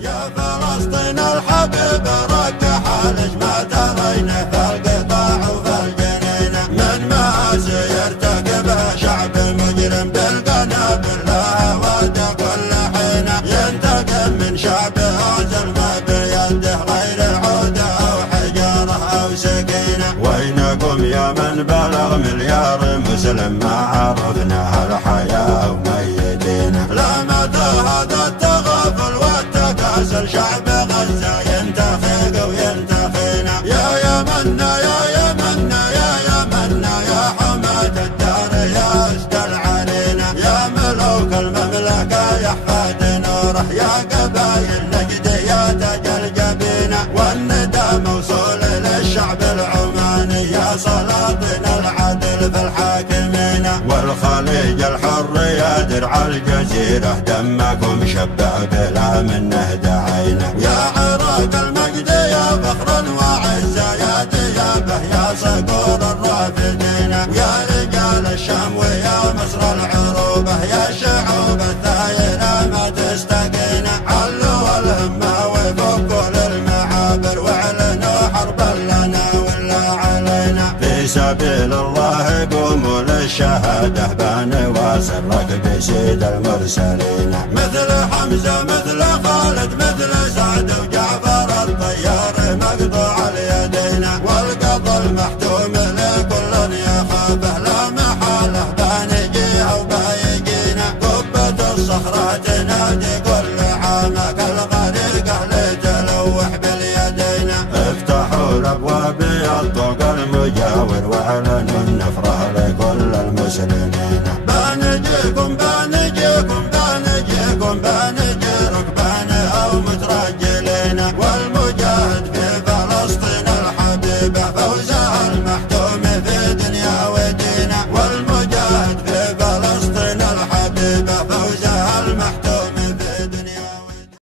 يا فلسطين الحبيب ركح حالج ما ترينا في القطاع وفي الجنين من مآسي يرتكبها شعب مجرم بالقنابل لا ود كل حين ينتقم من شعبه ظلم بيده غير عودة أو حجارة أو سكينة. وينكم يا من بلغ مليار مسلم ما عرفنا الحياة وميتين؟ لا متى هذا التغافل والتكاسل شعب غزة ينتخيق وينتخينا. يا يمنا يا يمنا يا يمنا يا حماة الدار يا أسد العرينة يا ملوك المملكة يا حفاد نوره يا قبايل نجد يا تاج الجبينة. والندى موصول للشعب العماني يا سلاطين العدل في الحاكمين. والخليج الحر يا درع الجزيرة دمكم شبع بلا منه دعينا. يا عراق المجد يا فخر وعزة يا ديابه يا صقور الرافدين. يا رجال الشام ويا مصر العروبة يا شعوب الثايرة ما تستقين. علوا الهمة وفكوا للمعابر واعلنوا حربا لنا ولا علينا. في سبيل الله قوموا للشهادة بنواصر ركب سيد المرسلين. مثل حمزة مثل خالد مثل سعد وجعفر الطيار مقطوع اليدين. والقضى المحتوم لكل يخافه لا محالة بنجيها وبايقينا. قبة الصخرة تنادي كل عامك الغريقة لتلوح باليدين. افتحوا الابواب الطوق المجاور واعلنوا النفرة لكل المسلمين. بنجيكم بنجيكم بنجيكم بنجيكم